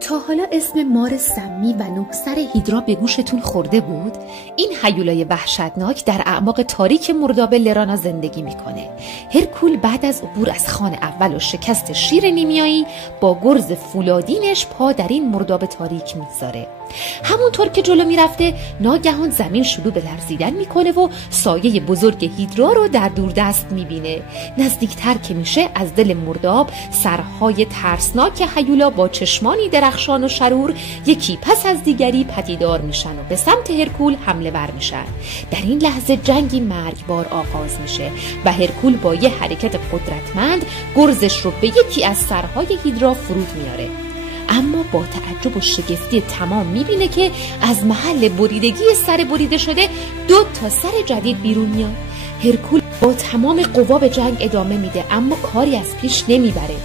تا حالا اسم مار سمی و 9 سر هیدرا به گوشتون خورده بود؟ این هیولای وحشتناک در اعماق تاریک مرداب لرانا زندگی میکنه. هرکول بعد از عبور از خان اول و شکست شیر نیمیایی با گرز فولادینش پا در این مرداب تاریک میگذاره. همونطور که جلو میرفته ناگهان زمین شروع به لرزیدن میکنه و سایه بزرگ هیدرا رو در دوردست میبینه. نزدیکتر که میشه از دل مرداب سرهای ترسناک هیولا با چشمانی درخشان و شرور یکی پس از دیگری پدیدار میشن و به سمت هرکول حمله ور میشن. در این لحظه جنگی مرگبار آغاز میشه و هرکول با یه حرکت قدرتمند گرزش رو به یکی از سرهای هیدرا فرود میاره. اما با تعجب و شگفتی تمام میبینه که از محل بریدگی سر بریده شده 2 سر جدید بیرون میاد. هرکول با تمام قوا به جنگ ادامه میده اما کاری از پیش نمیبره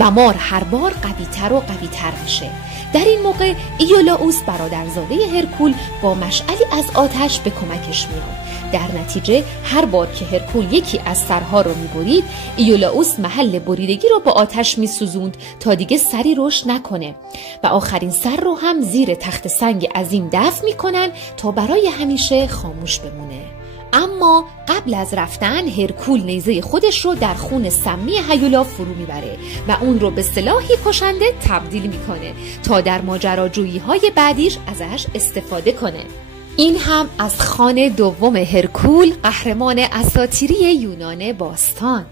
و مار هر بار قوی‌تر و قوی‌تر میشه. در این موقع ایولاوس برادرزاده هرکول با مشعلی از آتش به کمکش میاد. در نتیجه هر بار که هرکول یکی از سرها رو میبرید ایولاوس محل بریدگی رو با آتش میسوزوند تا دیگه سری رشد نکنه و آخرین سر رو هم زیر تخت سنگ عظیم دفن میکنن تا برای همیشه خاموش بمونه. اما قبل از رفتن هرکول نیزه خودش رو در خون سمی هیولا فرو میبره و اون رو به سلاحی کشنده تبدیل میکنه تا در ماجراجویی‌های بعدیش ازش استفاده کنه. این هم از خان دوم هرکول، قهرمان اساطیری یونان باستان.